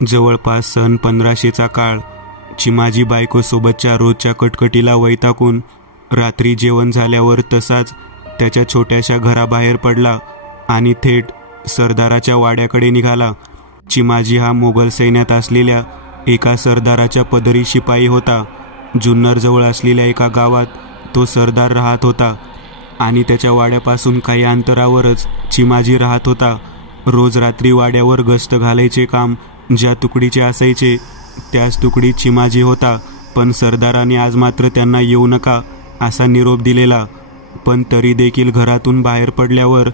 जवळपास सन 1500चा काळ. चिमाजी बायकोसोबतच्या रोजच्या कटकटीला वैतागून रात्री जेवण झाल्यावर तसाच त्याच्या छोट्याशा घराबाहेर पडला आणि थेट सरदाराच्या वाड्याकडे निघाला. चिमाजी हा मोगल सैन्यात असलेल्या एका सरदाराच्या पदरी शिपाई होता. जुन्नरजवळ असलेल्या एका गावात तो सरदार राहत होता आणि त्याच्या वाड्यापासून काही अंतरावरच चिमाजी राहत होता. रोज रात्री वाड्यावर गस्त घालायचे काम ज्या तुकडीचे असायचे त्याच तुकडीत चिमाजी होता. पण सरदाराने आज मात्र त्यांना येऊ नका असा निरोप दिलेला. पण तरी देखील घरातून बाहेर पडल्यावर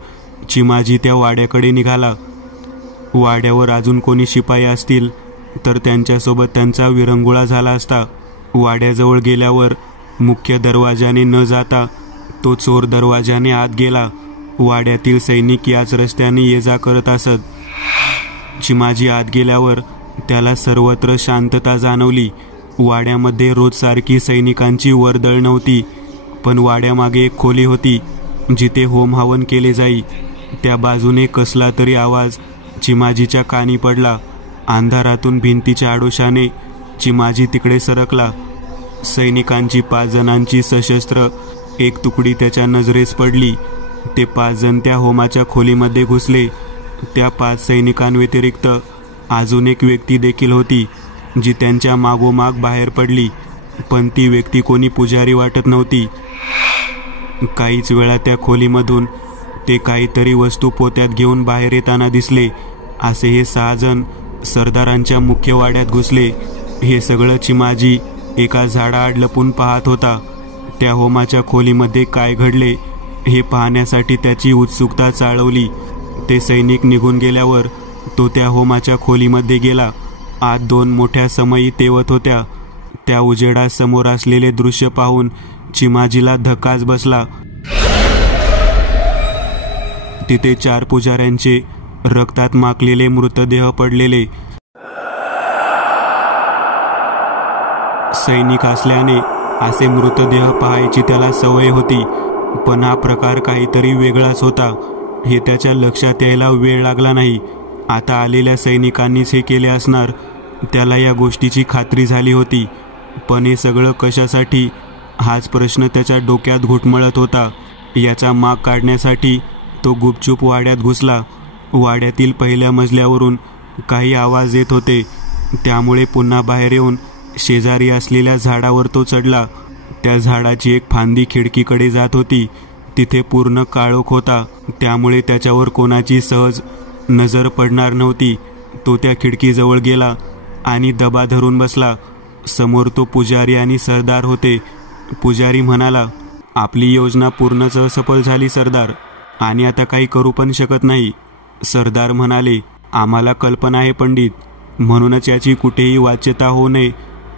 चिमाजी त्या वाड्याकडे निघाला. वाड्यावर अजून कोणी शिपाई असतील तर त्यांच्यासोबत त्यांचा विरंगुळा झाला असता. वाड्याजवळ गेल्यावर मुख्य दरवाजाने न जाता तो चोर दरवाजाने आत गेला. वाड्यातील सैनिक याच रस्त्याने ये जा करत असत. चिमाजी आत गेल्यावर त्याला सर्वत्र शांतता जाणवली. वाड्यामध्ये रोज सारखी सैनिकांची वर्दळ नव्हती, पण वाड्यामागे एक खोली होती जिथे होम हवन केले जाई. त्या बाजूने कसला तरी आवाज चिमाजीच्या कानी पडला. अंधारातून भिंतीच्या आडोशाने चिमाजी तिकडे सरकला. सैनिकांची 5 जणांची सशस्त्र एक तुकडी त्याच्या नजरेस पडली. ते 5 जण त्या होमाच्या खोलीमध्ये घुसले. त्या 5 सैनिकांव्यतिरिक्त अजून एक व्यक्ती देखील होती जी त्यांच्या मागोमाग बाहेर पडली, पण ती व्यक्ती कोणी पुजारी वाटत नव्हती. काहीच वेळा त्या खोलीमधून ते काहीतरी वस्तू पोत्यात घेऊन बाहेर येताना दिसले. असे हे 6 जण सरदारांच्या मुख्य वाड्यात घुसले. हे सगळं चिमाजी एका झाडाआड लपून पाहत होता. त्या होमाच्या खोलीमध्ये काय घडले हे पाहण्यासाठी त्याची उत्सुकता चाळवली. ते सैनिक निघून गेल्यावर तो त्या होमाच्या खोलीमध्ये गेला. आत 2 मोठ्या समई तेवत होत्या. त्या उजेडात समोर असलेले दृश्य पाहून चिमाजीला धक्काच बसला. तिथे 4 पुजाऱ्यांचे रक्तात माखलेले मृतदेह पडलेले. सैनिक असल्याने असे मृतदेह पाहायची त्याला सवय होती, पण हा प्रकार काहीतरी वेगळाच होता हे त्याच्या लक्षात यायला वेळ लागला नाही. आता आलेल्या सैनिकांनीच हे केले असणार, त्याला या गोष्टीची खात्री झाली होती. पण हे सगळं कशासाठी हाच प्रश्न त्याच्या डोक्यात घुटमळत होता. याचा माग काढण्यासाठी तो गुपचूप वाड्यात घुसला. वाड्यातील पहिल्या मजल्यावरून काही आवाज येत होते, त्यामुळे पुन्हा बाहेर येऊन शेजारी असलेल्या झाडावर तो चढला. त्या झाडाची एक फांदी खिडकीकडे जात होती. तिथे पूर्ण काळोख होता, त्यामुळे त्याच्यावर कोणाची सहज नजर पडणार नव्हती. तो त्या खिडकीजवळ गेला आणि दबा धरून बसला. समोर तो पुजारी आणि सरदार होते. पुजारी म्हणाला, आपली योजना पूर्णच असफल झाली सरदार, आणि आता काही करू पण शकत नाही. सरदार म्हणाले, आम्हाला कल्पना आहे पंडित, म्हणूनच याची कुठेही वाच्यता होऊ नये,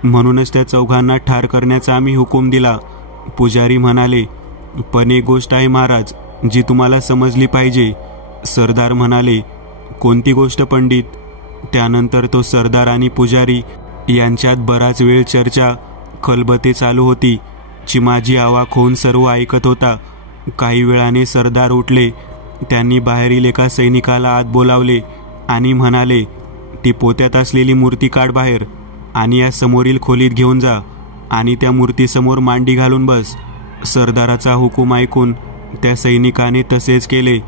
म्हणूनच त्या चौघांना ठार करण्याचा आम्ही हुकूम दिला. पुजारी म्हणाले, पण एक गोष्ट आहे महाराज जी तुम्हाला समजली पाहिजे. सरदार म्हणाले, कोणती गोष्ट पंडित? त्यानंतर तो सरदार आणि पुजारी यांच्यात बराच वेळ चर्चा खलबते चालू होती. चिमाजी अवाक होऊन सर्व ऐकत होता. काही वेळाने सरदार उठले. त्यांनी बाहेरील एका सैनिकाला आत बोलावले आणि म्हणाले, ती पोत्यात असलेली मूर्ती काढ बाहेर आणि या समोरील खोलीत घेऊन जा आणि त्या मूर्तीसमोर मांडी घालून बस. सरदाराचा हुकूम ऐकून त्या सैनिकाने तसेच केले.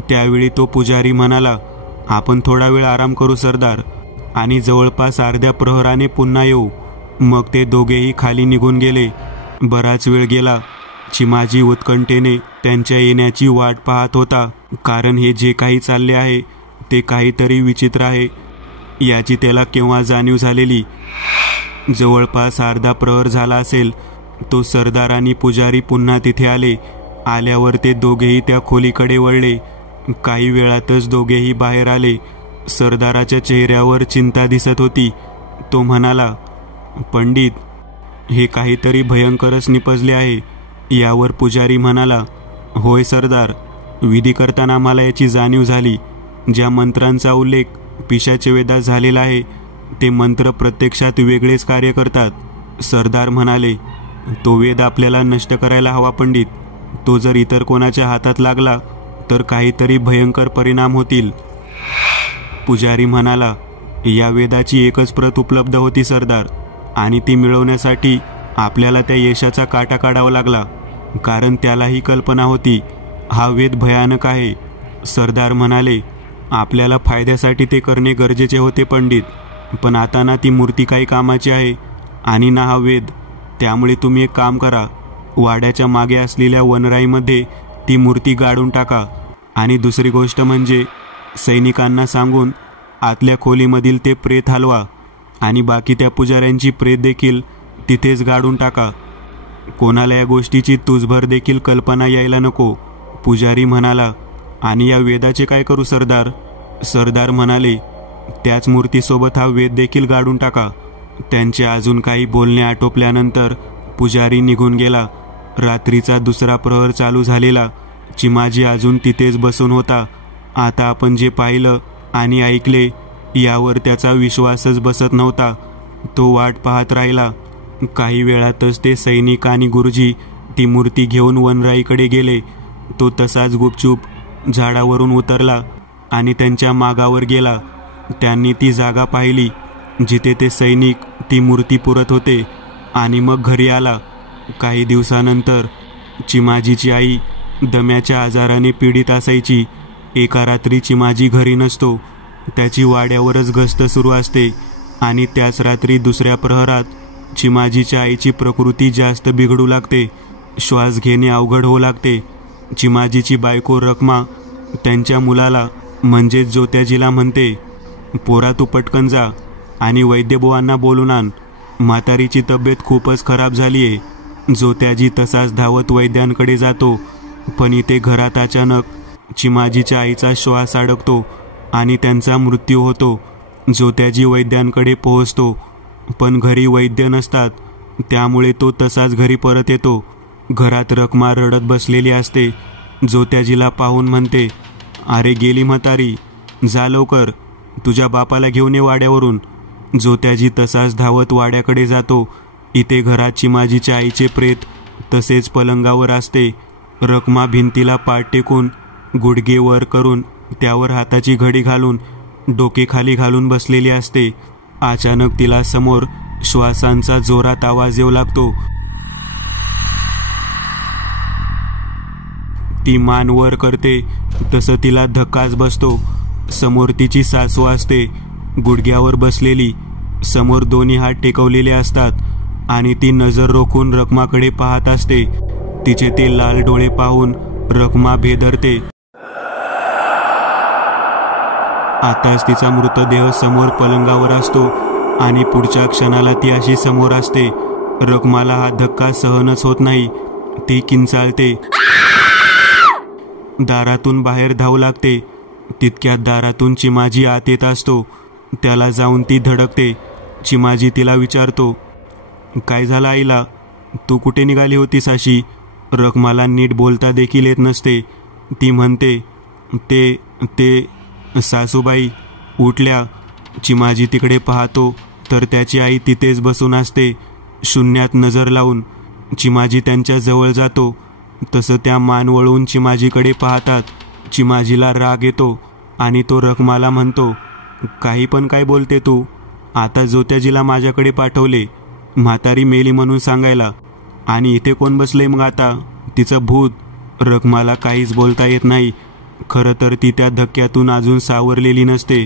त्यावेळी तो पुजारी म्हणाला, आपण थोडा वेळ आराम करू सरदार, आणि जवळपास अर्ध्या प्रहराने पुन्हा येऊ. मग ते दोघेही खाली निघून गेले. बराच वेळ गेला. चिमाजी उत्कंठेने त्यांच्या येण्याची वाट पाहत होता, कारण हे जे काही चालले आहे ते काहीतरी विचित्र आहे याची त्याला केव्हा जाणीव झालेली. जवळपास अर्धा प्रहर झाला असेल. तो सरदार आणि पुजारी पुन्हा तिथे आले. आल्यावर ते दोघेही त्या खोलीकडे वळले. काही वेळातच दोघेही बाहेर आले. सरदाराच्या चेहऱ्यावर चिंता दिसत होती. तो म्हणाला, पंडित, हे काहीतरी भयंकरच निपजले आहे. यावर पुजारी म्हणाला, होय सरदार, विधी करताना मला याची जाणीव झाली. ज्या मंत्रांचा उल्लेख पिशाच्या वेदात झालेला आहे ते मंत्र प्रत्यक्षात वेगळेच कार्य करतात. सरदार म्हणाले, तो वेद आपल्याला नष्ट करायला हवा पंडित. तो जर इतर कोणाच्या हातात लागला तर काहीतरी भयंकर परिणाम होतील. पुजारी म्हणाला, या वेदाची एकच प्रत उपलब्ध होती सरदार, आणि ती मिळवण्यासाठी आपल्याला त्या यशाचा काटा काढावा लागला, कारण त्यालाही कल्पना होती हा वेद भयानक आहे. सरदार म्हणाले, आपल्याला फायद्यासाठी ते करणे गरजेचे होते पंडित, पण आता ना ती मूर्ती काही कामाची आहे आणि ना हा वेद. त्यामुळे तुम्ही एक काम करा, वाड्याच्या मागे असलेल्या वनराईमध्ये ती मूर्ती गाडून टाका, आणि दुसरी गोष्ट म्हणजे सैनिकांना सांगून आतल्या खोलीमधील ते प्रेत हलवा, आणि बाकी त्या पुजाऱ्यांची प्रेत देखील तिथेच गाडून टाका. कोणाला या गोष्टीची तुझभर देखील कल्पना यायला नको. पुजारी म्हणाला, आणि या वेदाचे काय करू सरदार? सरदार म्हणाले, त्याच मूर्तीसोबत हा वेद देखील गाडून टाका. त्यांचे अजून काही बोलणे आटोपल्यानंतर पुजारी निघून गेला. रात्रीचा दुसरा प्रहर चालू झालेला. चिमाजी अजून तिथेच बसून होता. आता आपण जे पाहिलं आणि ऐकले यावर त्याचा विश्वासच बसत नव्हता. तो वाट पाहत राहिला. काही वेळातच ते सैनिक आणि गुरुजी ती मूर्ती घेऊन वनराईकडे गेले. तो तसाच गुपचूप झाडावरून उतरला आणि त्यांच्या मागावर गेला. त्यांनी ती जागा पाहिली जिथे ते सैनिक ती मूर्ती पुरत होते, आणि मग घरी आला. काही दिवसानंतर चिमाजीची आई दम्याच्या आजाराने पीडित असायची. एका रात्री चिमाजी घरी नसतो. त्याची वाड्यावरच गस्त सुरू असते, आणि त्याच रात्री दुसऱ्या प्रहरात चिमाजीच्या आईची प्रकृती जास्त बिघडू लागते. श्वास घेणे अवघड होऊ लागते. चिमाजीची बायको रखमा त्यांच्या मुलाला म्हणजेच जोत्याजीला म्हणते, पोरा तू पटकन जा आणि वैद्यबुवांना बोलून आण. म्हातारीची तब्येत खूपच खराब झाली आहे. जोत्याजी तसाच धावत वैद्यांकडे जातो, पण इथे घरात अचानक चिमाजीच्या आईचा श्वास अडकतो आणि त्यांचा मृत्यू होतो. जोत्याजी वैद्यांकडे पोहोचतो, पण घरी वैद्य नसतात. त्यामुळे तो तसाच घरी परत येतो. घरात रखमा रडत बसलेली असते. जोत्याजीला पाहून म्हणते, अरे गेली म्हातारी, जा लवकर, तुझ्या बापाला घेऊन ये वाड्यावरून. जोत्याजी तसाच धावत वाड्याकडे जातो. इथे घरात चिमाजीच्या आईचे प्रेत तसेच पलंगावर असते. रखमा भिंतीला पाठ टेकून गुडघे वर करून त्यावर हाताची घडी घालून डोके खाली घालून बसलेली असते. अचानक तिला समोर श्वासांचा जोरात आवाज येऊ लागतो. ती मान वर करते तसं तिला धक्काच बसतो. समोर तिची सासू असते, गुडघ्यावर बसलेली. समोर दोन्ही हात टेकवलेले असतात, आणि ती नजर रोखून रखमाकडे पाहत असते. तिचे ते लाल डोळे पाहून रखमा भेदरते. आताच तिचा मृतदेह समोर पलंगावर असतो, आणि पुढच्या क्षणाला ती अशी समोर असते. रखमाला हा धक्का सहनच होत नाही. ती किंचाळते. दारातून बाहेर धावू लागते. तितक्यात दारातून चिमाजी आत येत असतो. त्याला जाऊन ती धडकते. चिमाजी तिला विचारतो, काय झालं आईला? तू कुठे निघाली होतीस अशी? रखमाला नीट बोलता देखील येत नसते. ती म्हणते, ते सासूबाई उठल्या. चिमाजी तिकडे पाहतो तर त्याची आई तिथेच बसून असते, शून्यात नजर लावून. चिमाजी त्यांच्या जवळ जातो. तसं त्या मान वळून चिमाजीकडे पाहतात. चिमाजीला राग येतो आणि तो रखमाला म्हणतो, काही पण काय बोलते तू? आता जोत्याजीला माझ्याकडे पाठवले म्हातारी मेली म्हणून सांगायला, आणि इथे कोण बसले मग आता? तिचं भूत. रखमाला काहीच बोलता येत नाही. खरं तर ती त्या धक्क्यातून अजून सावरलेली नसते.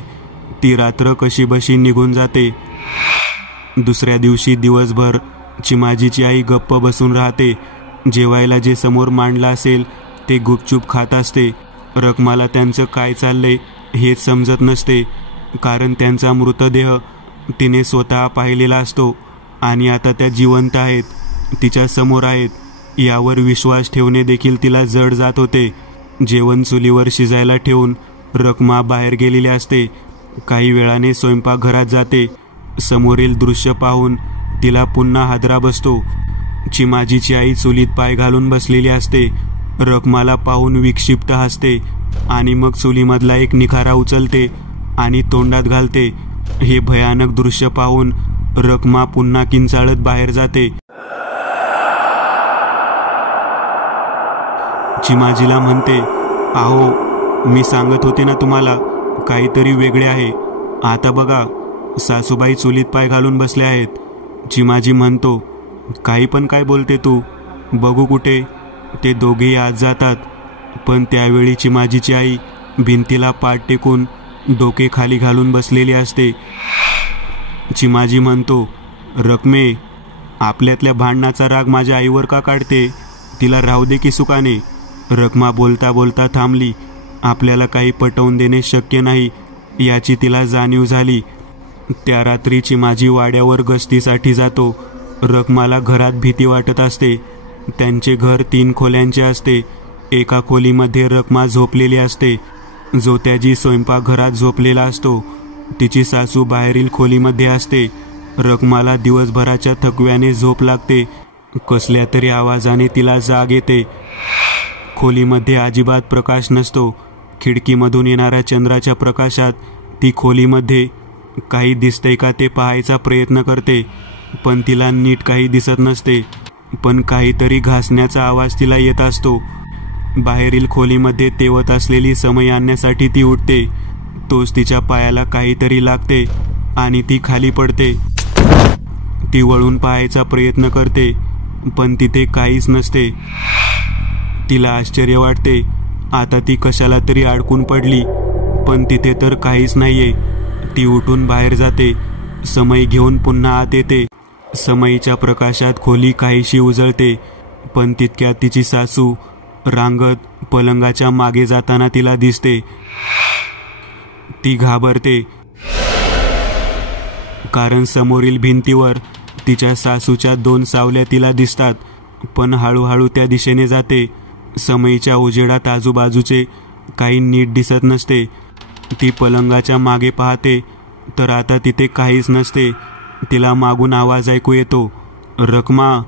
ती रात्र कशी बशी निघून जाते. दुसऱ्या दिवशी दिवसभर चिमाजीची आई गप्प बसून राहते. जेवायला जे समोर मांडलं असेल ते गुपचूप खात असते. रखमाला त्यांचं काय चाललंय हेच समजत नसते, कारण त्यांचा मृतदेह तिने स्वतः पाहिलेला असतो, आणि आता त्या जिवंत आहेत, तिच्या समोर आहेत. यावर विश्वास ठेवणे देखील तिला जड जात होते. जेवण चुलीवर शिजायला ठेवून रखमा बाहेर गेलेली असते. काही वेळाने स्वयंपाकघरात जाते. समोरील दृश्य पाहून तिला पुन्हा हादरा बसतो. चिमाजीची आई चुलीत पाय घालून बसलेली असते. रखमाला पाहून विक्षिप्त हसते, आणि मग चुलीमधला एक निखारा उचलते आणि तोंडात घालते. हे भयानक दृश्य पाहून रखमा पुन्हा किंचाळत बाहेर जाते. चिमाजीला म्हणते, अहो मी सांगत होते ना तुम्हाला, काहीतरी वेगळे आहे. आता बघा सासूबाई चुलीत पाय घालून बसल्या आहेत. चिमाजी म्हणतो, काही पण काय बोलते तू, बघू कुठे. ते दोघेही आत जातात, पण त्यावेळी चिमाजीची आई भिंतीला पाठ टेकून डोके खाली घालून बसलेली असते. चिमाजी म्हणतो, रखमे, आपल्यातल्या भांडणाचा राग माझ्या आईवर का काढते, तिला राहू दे की सुखाने. रखमा बोलता बोलता थांबली. आपल्याला काही पटवून देणे शक्य नाही याची तिला जाणीव झाली. त्या रात्री चिमाजी वाड्यावर गस्तीसाठी जातो. रखमाला घरात भीती वाटत असते. त्यांचे घर 3 खोल्यांचे असते. एका खोलीमध्ये रखमा झोपलेली असते. जोत्याजी स्वयंपाकघरात झोपलेला असतो. तिची सासू बाहेरील खोलीमध्ये असते. रखमाला दिवसभराच्या थकव्याने झोप लागते. कसल्या तरी आवाजाने तिला जाग येते. खोलीमध्ये अजिबात प्रकाश नसतो. खिडकीमधून येणाऱ्या चंद्राच्या प्रकाशात ती खोलीमध्ये काही दिसतंय का ते पाहायचा प्रयत्न करते, पण तिला नीट काही दिसत नसते. पण काहीतरी घासण्याचा आवाज तिला येत असतो. बाहेरील खोलीमध्ये तेवत असलेली समय आणण्यासाठी ती उठते. तोच तिच्या पायाला काहीतरी लागते आणि ती खाली पडते. ती वळून पाहायचा प्रयत्न करते, पण तिथे काहीच नसते. तिला आश्चर्य वाटते. आता ती कशाला तरी अडकून पडली, पण तिथे तर काहीच नाहीये. ती उठून बाहेर जाते. समय घेऊन पुन्हा आत येते. समईच्या प्रकाशात खोली काहीशी उजळते, पण तितक्यात तिची सासू रांगत पलंगाच्या मागे जाताना तिला दिसते. ती घाबरते, कारण समोरील भिंतीवर तिच्या सासूच्या 2 सावल्या तिला दिसतात. पण हळूहळू त्या दिशेने जाते. समईच्या उजेडात आजूबाजूचे काही नीट दिसत नसते. ती पलंगाच्या मागे पाहते, तर आता तिथे काहीच नसते. तिला मागून आवाज ऐकू येतो, रखमा.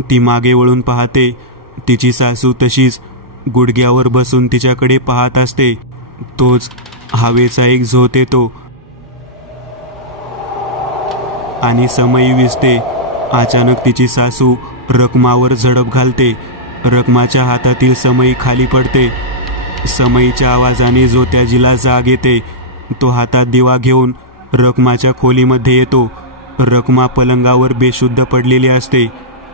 ती मागे वळून पाहते. तिची सासू तशीच गुडघ्यावर बसून तिच्याकडे पाहत असते. तोच हवेचा एक झोत येतो आणि समई विजते. अचानक तिची सासू रखमावर झडप घालते. रखमाच्या हातातील समई खाली पडते. समईच्या आवाजाने जोत्याजीला जाग येते. तो हातात दिवा घेऊन रखमाच्या खोलीमध्ये येतो. रखमा पलंगावर बेशुद्ध पडलेली असते.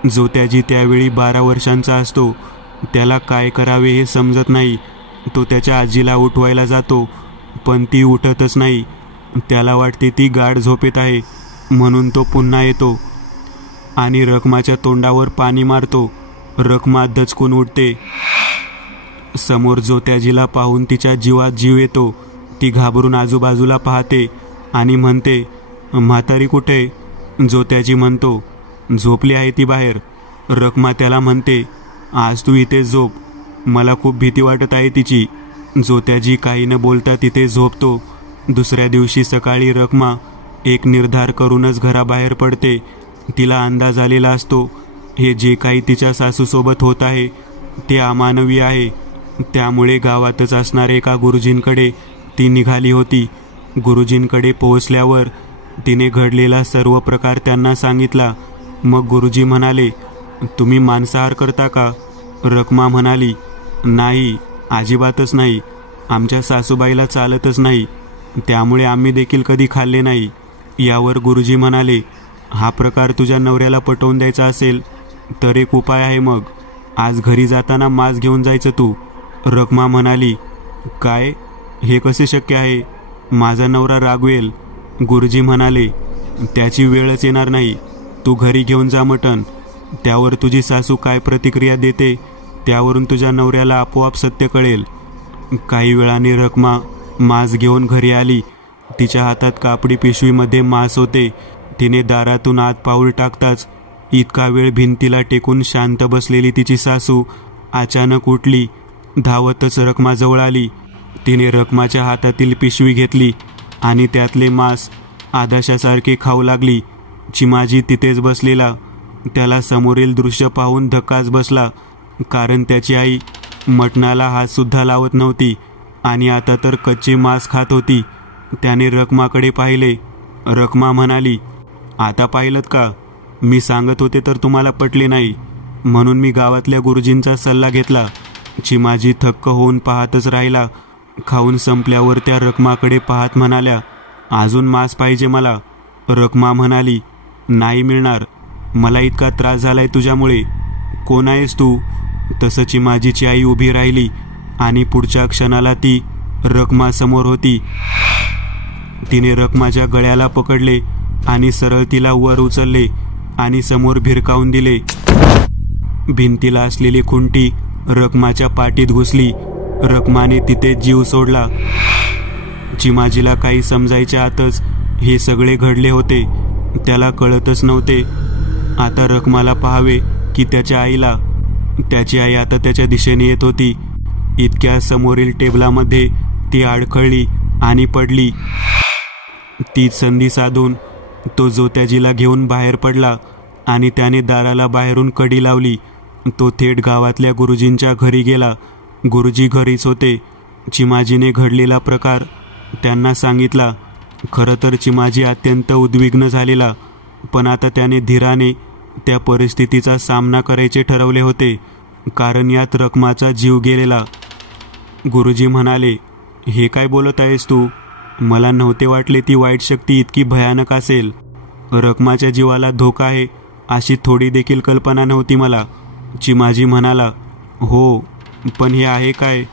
जोत्याजी त्यावेळी 12 वर्षांचा असतो. त्याला काय करावे हे समजत नाही. तो त्याच्या आजीला उठवायला जातो, पण ती उठतच नाही. त्याला वाटते ती गाढ झोपेत आहे, म्हणून तो पुन्हा येतो आणि रखमाच्या तोंडावर पाणी मारतो. रखमा दचकून उठते. समोर जोत्याजीला पाहून तिच्या जीवात जीव येतो. ती घाबरून आजूबाजूला पाहते आणि म्हणते, म्हातारी कुठे? जोत्याजी म्हणतो, झोपली आहे ती बाहेर. रखमा त्याला म्हणते, आज तू इथे झोप, मला खूप भीती वाटत आहे तिची. जोत्याजी काही न बोलता तिथे झोपतो. दुसऱ्या दिवशी सकाळी रखमा एक निर्धार करूनच घराबाहेर पडते. तिला अंदाज आलेला असतो, हे जे काही तिच्या सासूसोबत होत आहे ते अमानवी आहे. त्यामुळे गावातच असणाऱ्या एका गुरुजींकडे ती निघाली होती. गुरुजींकडे पोहोचल्यावर तिने घडलेला सर्व प्रकार त्यांना सांगितला. मग गुरुजी म्हणाले, तुम्ही मांसाहार करता का? रखमा म्हणाली, नाही, अजिबातच नाही. आमच्या सासूबाईला चालतच नाही, त्यामुळे आम्ही देखील कधी खाल्ले नाही. यावर गुरुजी म्हणाले, हा प्रकार तुझ्या नवऱ्याला पटवून द्यायचा असेल तर एक उपाय आहे. मग आज घरी जाताना मांस घेऊन जायचं तू. रखमा म्हणाली, काय? हे कसे शक्य आहे? माझा नवरा रागवेल. गुरुजी म्हणाले, त्याची वेळच येणार नाही. तू घरी घेऊन जा मटण. त्यावर तुझी सासू काय प्रतिक्रिया देते त्यावरून तुझ्या नवऱ्याला आपोआप सत्य कळेल. काही वेळाने रखमा मांस घेऊन घरी आली. तिच्या हातात कापडी पिशवीमध्ये मांस होते. तिने दारातून आत पाऊल टाकताच इतका वेळ भिंतीला टेकून शांत बसलेली तिची सासू अचानक उठली. धावतच रखमाजवळ आली. तिने रखमाच्या हातातील पिशवी घेतली आणि त्यातले मांस आदाशासारखे खाऊ लागली. चिमाजी तिथेच बसलेला. त्याला समोरील दृश्य पाहून धक्काच बसला, कारण त्याची आई मटणाला हातसुद्धा लावत नव्हती आणि आता तर कच्चे मांस खात होती. त्याने रखमाकडे पाहिले. रखमा म्हणाली, आता पाहिलंत का? मी सांगत होते तर तुम्हाला पटले नाही, म्हणून मी गावातल्या गुरुजींचा सल्ला घेतला. चिमाजी थक्क होऊन पाहतच राहिला. खाऊन संपल्यावर त्या रखमाकडे पाहत म्हणाल्या, अजून मांस पाहिजे मला. रखमा म्हणाली, नाही मिळणार, मला इतका त्रास झालाय तुझ्यामुळे. कोण आहेस तू? तसं चिमाजीची आई उभी राहिली आणि पुढच्या क्षणाला ती रखमा समोर होती. तिने रखमाच्या गळ्याला पकडले आणि सरळ तिला वर उचलले आणि समोर भिरकावून दिले. भिंतीला असलेली खुंटी रखमाच्या पाठीत घुसली. रखमाने तिथे जीव सोडला. चिमाजीला काही समजायच्या आतच हे सगळे घडले होते. त्याला कळतच नव्हते आता रखमाला पाहावे की त्याच्या आईला. त्याची आई आता त्याच्या दिशेने येत होती. इतक्या समोरील टेबलामध्ये ती अडखळली आणि पडली. तीच संधी साधून तो जोत्याजीला घेऊन बाहेर पडला आणि त्याने दाराला बाहेरून कडी लावली. तो थेट गावातल्या गुरुजींच्या घरी गेला. गुरुजी घरीच होते. चिमाजीने घडलेला प्रकार त्यांना सांगितला. खरं तर चिमाजी अत्यंत उद्विग्न झालेला, पण आता त्याने धीराने त्या परिस्थितीचा सामना करायचे ठरवले होते, कारण यात रखमाचा जीव गेलेला. गुरुजी म्हणाले, हे काय बोलत आहेस तू? मला नव्हते वाटले ती वाईट शक्ती इतकी भयानक असेल. रखमाच्या जीवाला धोका आहे अशी थोडी देखील कल्पना नव्हती मला. चिमाजी म्हणाला, हो, पण हे आहे काय?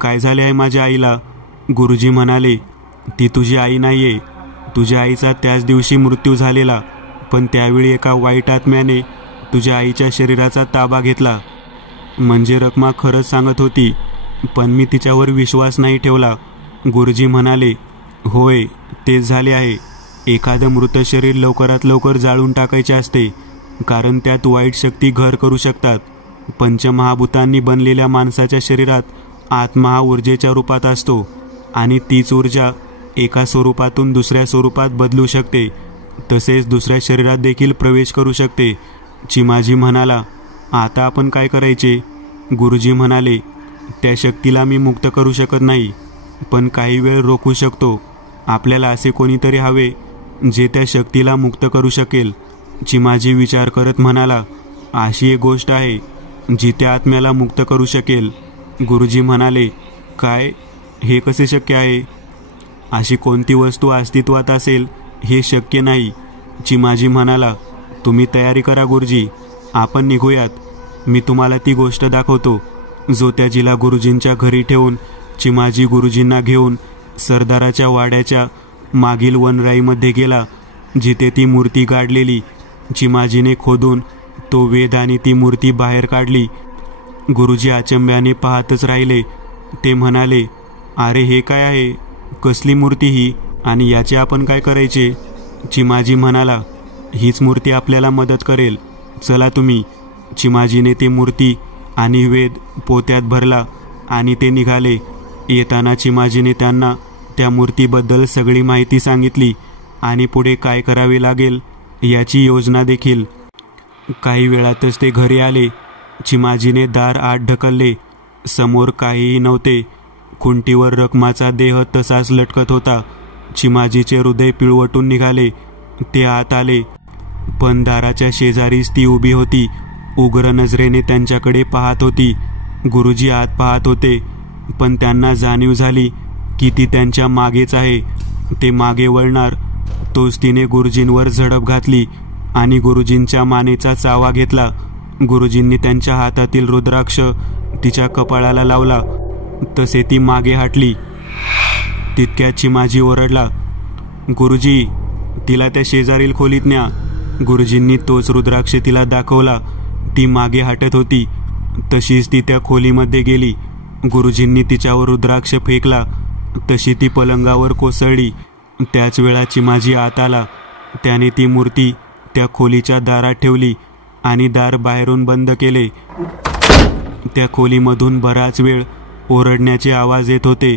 काय झाले आहे माझ्या आईला? गुरुजी म्हणाले, ती तुझी आई नाहीये. तुझ्या आईचा त्याच दिवशी मृत्यू झालेला, पण त्यावेळी एका वाईट आत्म्याने तुझ्या आईच्या शरीराचा ताबा घेतला. म्हणजे रखमा खरंच सांगत होती, पण मी तिच्यावर विश्वास नाही ठेवला. गुरुजी म्हणाले, होय, तेच झाले आहे. एखादं मृत शरीर लवकरात लवकर जाळून टाकायचे असते, कारण त्यात वाईट शक्ती घर करू शकतात. पंचमहाभूतांनी बनलेल्या माणसाच्या शरीरात आत्मा हा ऊर्जेच्या रूपात असतो आणि तीच ऊर्जा एका स्वरूपातून दुसऱ्या स्वरूपात बदलू शकते. तसेच दुसऱ्या शरीरात देखील प्रवेश करू शकते. चिमाजी म्हणाला, आता आपण काय करायचे? गुरुजी म्हणाले, त्या शक्तीला मी मुक्त करू शकत नाही, पण काही वेळ रोखू शकतो. आपल्याला असे कोणीतरी हवे जे त्या शक्तीला मुक्त करू शकेल. चिमाजी विचार करत म्हणाला, अशी एक गोष्ट आहे जी त्या आत्म्याला मुक्त करू शकेल. गुरुजी म्हणाले, काय? हे कसे शक्य आहे? अशी कोणती वस्तू अस्तित्वात असेल हे शक्य नाही. चिमाजी म्हणाला, तुम्ही तयारी करा गुरुजी, आपण निघूयात. मी तुम्हाला ती गोष्ट दाखवतो. जोत्याजीला गुरुजींच्या घरी ठेवून चिमाजी गुरुजींना घेऊन सरदाराच्या वाड्याच्या मागील वनराईमध्ये गेला, जिथे ती मूर्ती गाडलेली. चिमाजीने खोदून तो वेद आणि ती मूर्ती बाहेर काढली. गुरुजी अचंब्याने पाहतच राहिले. ते म्हणाले, अरे हे काय आहे? कसली मूर्ती ही, आणि याचे आपण काय करायचे? चिमाजी म्हणाला, हीच मूर्ती आपल्याला मदत करेल. चला तुम्ही. चिमाजीने ती मूर्ती आणि वेद पोत्यात भरला आणि ते निघाले. येताना चिमाजीने त्यांना त्या मूर्तीबद्दल सगळी माहिती सांगितली आणि पुढे काय करावे लागेल याची योजना देखील. काही वेळातच ते घरी आले. चिमाजीने दार आत ढकलले. समोर काहीही नव्हते. खुंटीवर रखमाचा देह तसाच लटकत होता. चिमाजीचे हृदय पिळवटून निघाले. ते आत आले, पण दाराच्या शेजारीच ती उभी होती. उग्र नजरेने त्यांच्याकडे पाहत होती. गुरुजी आत पाहत होते, पण त्यांना जाणीव झाली की ती त्यांच्या मागेच आहे. ते मागे वळणार तोच तिने गुरुजींवर झडप घातली आणि गुरुजींच्या मानेचा चावा घेतला. गुरुजींनी त्यांच्या हातातील रुद्राक्ष तिच्या कपाळाला लावला. तसे ती मागे हटली. तितक्यात चिमाजी ओरडला, गुरुजी, तिला त्या शेजारील खोलीत न्या. गुरुजींनी तोच रुद्राक्ष तिला दाखवला. ती मागे हटत होती. तशीच ती त्या खोलीमध्ये गेली. गुरुजींनी तिच्यावर रुद्राक्ष फेकला. तशी ती पलंगावर कोसळली. त्याच वेळा चिमाजी आत आला. त्याने ती मूर्ती त्या खोलीच्या दारात ठेवली आणि दार बाहेरून बंद केले. त्या खोलीमधून बराच वेळ ओरडण्याचे आवाज येत होते.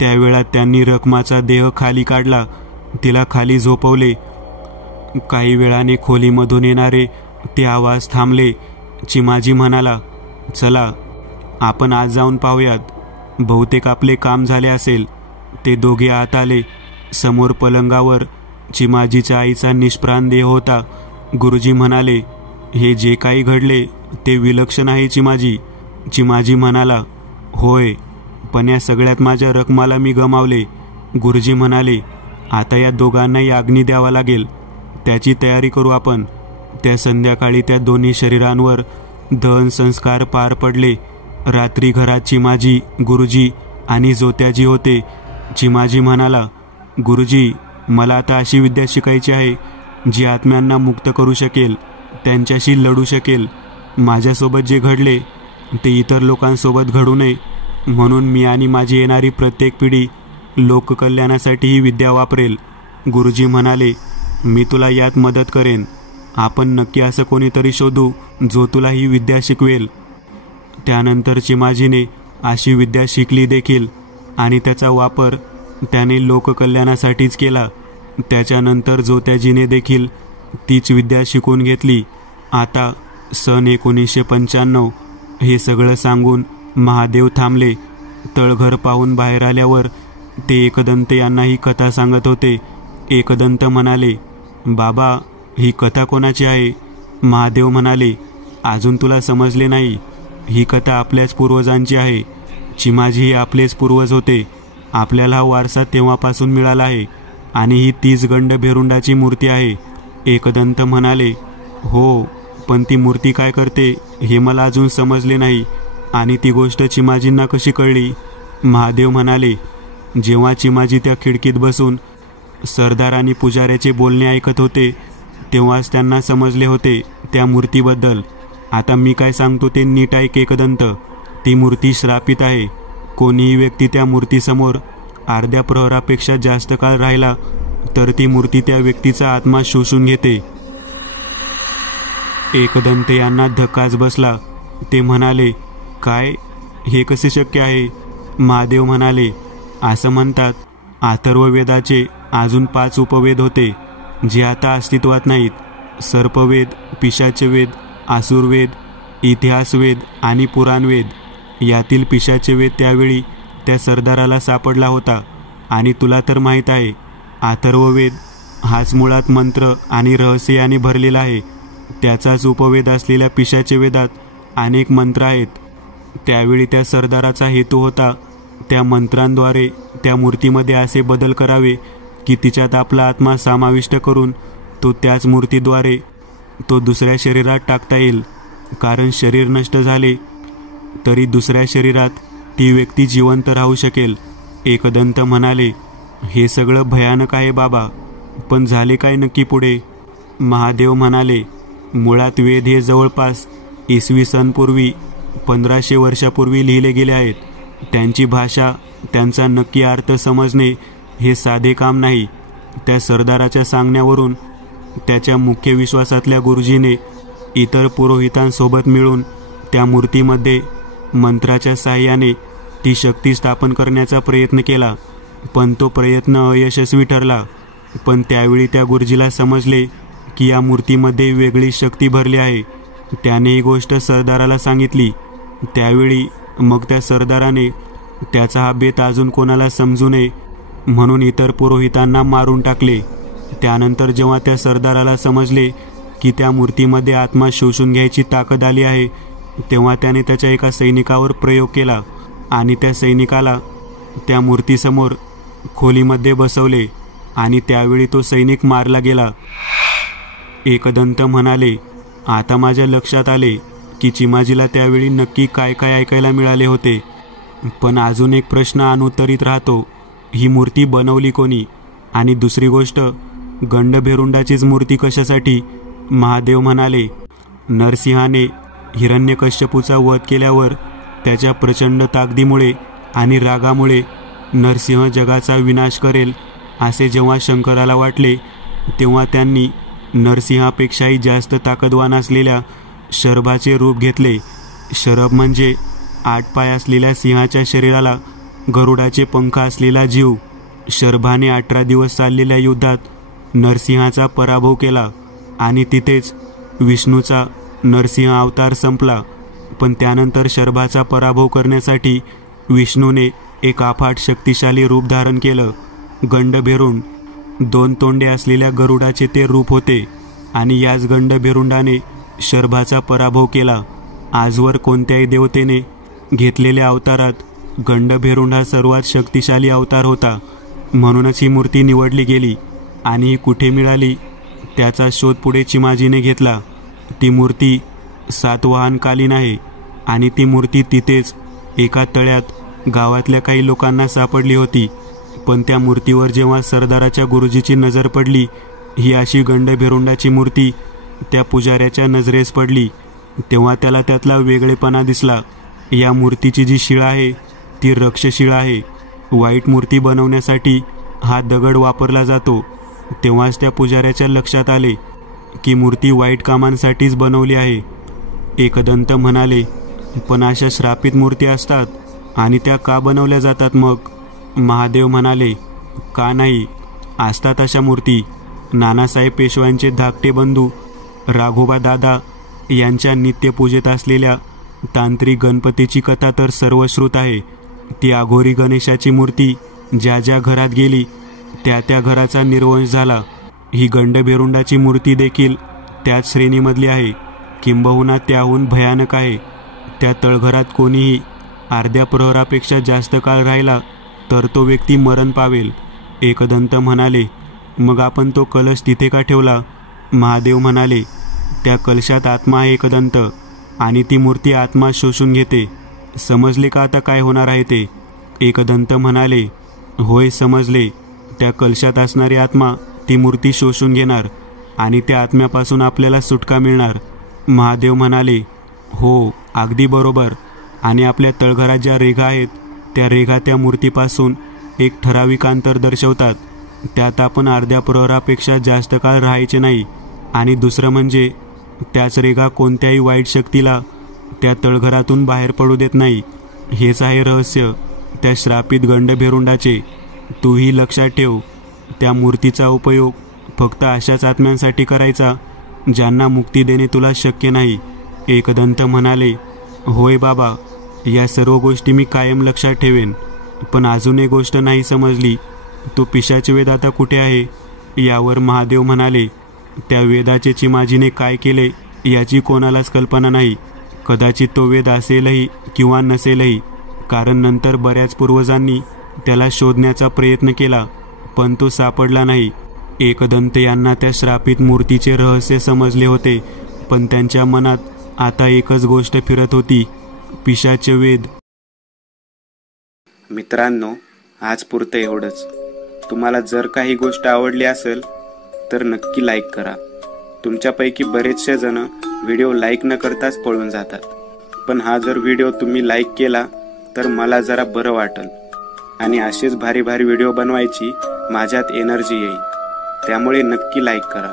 त्यावेळात त्यांनी रखमाचा देह खाली काढला. तिला खाली झोपवले. काही वेळाने खोलीमधून येणारे ते आवाज थांबले. चिमाजी म्हणाला, चला आपण आज जाऊन पाहूयात. बहुतेक आपले काम झाले असेल. ते दोघे आत आले. समोर पलंगावर चिमाजीच्या आईचा निष्प्राण देह होता. गुरुजी म्हणाले, हे जे काही घडले ते विलक्षण आहे चिमाजी. चिमाजी म्हणाला, होय, पण या सगळ्यात माझ्या रखमाला मी गमावले. गुरुजी म्हणाले, आता या दोघांनाही अग्नी द्यावा लागेल. त्याची तयारी करू आपण. त्या संध्याकाळी त्या दोन्ही शरीरांवर दहन संस्कार पार पडले. रात्री घरात चिमाजी, गुरुजी आणि जोत्याजी होते. चिमाजी म्हणाला, गुरुजी, मला आता अशी विद्या शिकायची आहे जी आत्म्यांना मुक्त करू शकेल, त्यांच्याशी लढू शकेल. माझ्यासोबत जे घडले ते इतर लोकांसोबत घडू नये, म्हणून मी आणि माझी येणारी प्रत्येक पिढी लोककल्याणासाठी ही विद्या वापरेल. गुरुजी म्हणाले, मी तुला यात मदत करेन. आपण नक्की असं कोणीतरी शोधू जो तुला ही विद्या शिकवेल. त्यानंतर चिमाजीने अशी विद्या शिकली देखील आणि त्याचा वापर त्याने लोककल्याणासाठीच केला. त्याच्यानंतर जोत्याजीने देखील तीच विद्या शिकून घेतली. आता सन 1995 हे सगळं सांगून महादेव थांबले. तळघर पाहून बाहेर आल्यावर ते एकदंत यांना ही कथा सांगत होते. एकदंत म्हणाले, बाबा, ही कथा कोणाची आहे? महादेव म्हणाले, अजून तुला समजले नाही. ही कथा आपल्याच पूर्वजांची आहे. चिमाजी हे आपलेच पूर्वज होते. आपल्याला हा वारसा तेव्हापासून मिळाला आहे आणि ही तीच गंडभेरुंडाची मूर्ती आहे. एकदंत म्हणाले, हो, पण ती मूर्ती काय करते हे मला अजून समजले नाही आणि ती गोष्ट चिमाजींना कशी कळली? महादेव म्हणाले, जेव्हा चिमाजी त्या खिडकीत बसून सरदार आणि पुजाऱ्याचे बोलणे ऐकत होते तेव्हाच त्यांना समजले होते त्या मूर्तीबद्दल. आता मी काय सांगतो ते नीट ऐक एकदंत. ती मूर्ती श्रापित आहे. कोणीही व्यक्ती त्या मूर्तीसमोर अर्ध्या प्रहरापेक्षा जास्त काळ राहिला तर ती मूर्ती त्या व्यक्तीचा आत्मा शोषून घेते. एकदंत यांना धक्काच बसला. ते म्हणाले, काय? हे कसे शक्य आहे? महादेव म्हणाले, असं म्हणतात अथर्ववेदाचे अजून 5 उपवेद होते जे आता अस्तित्वात नाहीत. सर्पवेद, पिशाचवेद, आसुरवेद, इतिहासवेद आणि पुराणवेद. यातील पिशाचवेद त्यावेळी त्या सरदाराला सापडला होता आणि तुला तर माहीत आहे अथर्ववेद हाच मुळात मंत्र आणि रहस्य याने भरलेला आहे. त्याचाच उपवेद असलेल्या पिशाचवेदात अनेक मंत्र आहेत. त्यावेळी त्या सरदाराचा हेतू होता त्या मंत्रांद्वारे त्या मूर्तीमध्ये असे बदल करावे की तिच्यात आपला आत्मा समाविष्ट करून तो त्याच मूर्तीद्वारे तो दुसऱ्या शरीरात टाकता येईल. कारण शरीर नष्ट झाले तरी दुसऱ्या शरीरात ती व्यक्ती जिवंत राहू शकेल. एकदंत म्हणाले, हे सगळं भयानक आहे बाबा, पण झाले काय नक्की पुढे? महादेव म्हणाले, मुळात वेद हे जवळपास इसवी सन पूर्वी 1500 वर्षापूर्वी लिहिले गेले आहेत. त्यांची भाषा, त्यांचा नक्की अर्थ समजणे हे साधे काम नाही. त्या सरदाराच्या सांगण्यावरून त्याच्या मुख्य विश्वासातल्या गुरुजीने इतर पुरोहितांसोबत मिळून त्या मूर्तीमध्ये मंत्राच्या साहाय्याने ती शक्ती स्थापन करण्याचा प्रयत्न केला, पण तो प्रयत्न अयशस्वी ठरला. पण त्यावेळी त्या गुरुजीला समजले की या मूर्तीमध्ये वेगळी शक्ती भरली आहे. त्याने ही गोष्ट सरदाराला सांगितली. त्यावेळी मग त्या सरदाराने त्याचा हा बेत अजून कोणाला समजू नये म्हणून इतर पुरोहितांना मारून टाकले. त्यानंतर जेव्हा त्या सरदाराला समजले की त्या मूर्तीमध्ये आत्मा शोषून घ्यायची ताकद आली आहे तेव्हा त्याने त्याच्या एका सैनिकावर प्रयोग केला आणि त्या सैनिकाला त्या मूर्तीसमोर खोलीमध्ये बसवले आणि त्यावेळी तो सैनिक मारला गेला. एकदंत म्हणाले, आता माझ्या लक्षात आले की चिमाजीला त्यावेळी नक्की काय काय ऐकायला मिळाले होते. पण अजून एक प्रश्न अनुत्तरित राहतो, ही मूर्ती बनवली कोणी? आणि दुसरी गोष्ट, गंडभेरुंडाचीच मूर्ती कशासाठी? महादेव म्हणाले, नरसिंहाने हिरण्यकश्यपूचा वध केल्यावर त्याच्या प्रचंड ताकदीमुळे आणि रागामुळे नरसिंह जगाचा विनाश करेल असे जेव्हा शंकराला वाटले तेव्हा त्यांनी नरसिंहापेक्षाही जास्त ताकदवान असलेल्या शरभाचे रूप घेतले. शरभ म्हणजे 8 पाय असलेल्या सिंहाच्या शरीराला गरुडाचे पंख असलेला जीव. शरभाने 18 दिवस चाललेल्या युद्धात नरसिंहाचा पराभव केला आणि तिथेच विष्णूचा नरसिंह अवतार संपला. पण त्यानंतर शरभाचा पराभव करण्यासाठी विष्णूने एक अफाट शक्तिशाली रूप धारण केलं. गंडभेरुंड, 2 तोंडे असलेल्या गरुडाचे ते रूप होते आणि याच गंडभेरुंडाने शरभाचा पराभव केला. आजवर कोणत्याही देवतेने घेतलेल्या अवतारात गंडभेरुंड हा सर्वात शक्तिशाली अवतार होता. म्हणूनच ही मूर्ती निवडली गेली आणि ही कुठे मिळाली त्याचा शोध पुढे चिमाजीने घेतला. ती मूर्ती सातवाहनकालीन आहे आणि ती मूर्ती तिथेच एका तळ्यात गावातल्या काही लोकांना सापडली होती. पण त्या मूर्तीवर जेव्हा सरदाराच्या गुरुजीची नजर पडली, ही अशी गंडभिरुंडाची मूर्ती त्या पुजाऱ्याच्या नजरेस पडली, तेव्हा त्याला त्यातला वेगळेपणा दिसला. या मूर्तीची जी शिळा आहे ती रक्षशिळा आहे. वाईट मूर्ती बनवण्यासाठी हा दगड वापरला जातो. तेव्हाच त्या पुजाऱ्याच्या लक्षात आले की मूर्ती वाईट कामांसाठीच बनवली आहे. एकदंत म्हणाले, पण अशा श्रापित मूर्ती असतात आणि त्या का बनवल्या जातात मग? महादेव म्हणाले, का नाही, असतात अशा मूर्ती. नानासाहेब पेशव्यांचे धाकटे बंधू राघोबा दादा यांच्या नित्यपूजेत असलेल्या तांत्रिक गणपतीची कथा तर सर्वश्रुत आहे. ती अघोरी गणेशाची मूर्ती ज्या ज्या घरात गेली त्या त्या घराचा निर्वंश झाला. ही गंडभेरुंडाची मूर्ती देखील त्याच श्रेणीमधली आहे, किंबहुना त्याहून भयानक आहे. त्या तळघरात कोणीही अर्ध्या प्रहरापेक्षा जास्त काळ राहिला तर तो व्यक्ती मरण पावेल. एकदंत म्हणाले, मग आपण तो कलश तिथे का ठेवला? महादेव म्हणाले, त्या कलशात आत्मा आहे एकदंत, आणि ती मूर्ती आत्मा शोषून घेते. समजले का आता काय होणार आहे ते? एकदंत म्हणाले, होय समजले. त्या कलशात असणारी आत्मा ती मूर्ती शोषून घेणार आणि त्या आत्म्यापासून आपल्याला सुटका मिळणार. महादेव म्हणाले, हो अगदी बरोबर. आणि आपल्या तळघरात ज्या रेघा आहेत त्या रेघा त्या मूर्तीपासून एक ठराविक अंतर दर्शवतात. त्यात आपण अर्ध्या प्रहरापेक्षा जास्त काळ राहायचे नाही. आणि दुसरं म्हणजे त्याच रेघा कोणत्याही वाईट शक्तीला त्या तळघरातून बाहेर पडू देत नाही. हेच आहे रहस्य त्या श्रापित गंडभेरुंडाचे. तूही लक्षात ठेव, त्या मूर्तीचा उपयोग फक्त अशाच आत्म्यांसाठी करायचा ज्यांना मुक्ती देणे तुला शक्य नाही. एकदंत म्हणाले, होय बाबा, या सर्व गोष्टी मी कायम लक्षात ठेवेन. पण अजून एक गोष्ट नाही समजली, तो पिशाच वेद आता कुठे आहे? यावर महादेव म्हणाले, त्या वेदाचे चिमाजीने काय केले याची कोणालाच कल्पना नाही. कदाचित तो वेद असेलही किंवा नसेलही, कारण नंतर बऱ्याच पूर्वजांनी त्याला शोधण्याचा प्रयत्न केला पण तो सापडला नाही. एकदंत यांना त्या श्रापित मूर्तीचे रहस्य समजले होते, पण त्यांच्या मनात आता एकच गोष्ट फिरत होती, पिशाच वेद. मित्रांनो, आज पुरतं एवढंच. तुम्हाला जर काही गोष्ट आवडली असेल तर नक्की लाईक करा. तुमच्यापैकी बरेचसे जण व्हिडिओ लाईक न करताच पळून जातात, पण हा जर व्हिडिओ तुम्ही लाईक केला तर मला जरा बरं वाटेल आणि असेच भारी भारी व्हिडिओ बनवायची माझ्यात एनर्जी येईल. त्यामुळे नक्की लाईक करा.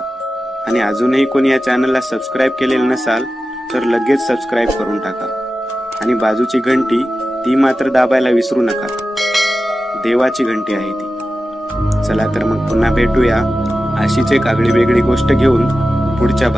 आणि अजूनही कोणी या चॅनलला सबस्क्राईब केलेलं नसाल तर लगेच सबस्क्राईब करून टाका. आणि बाजूची घंटी ती मात्र दाबायला विसरू नका. देवाची घंटी आहे ती. चला तर मग पुन्हा भेटूया अशीच एक आगळी वेगळी गोष्ट घेऊन पुढच्या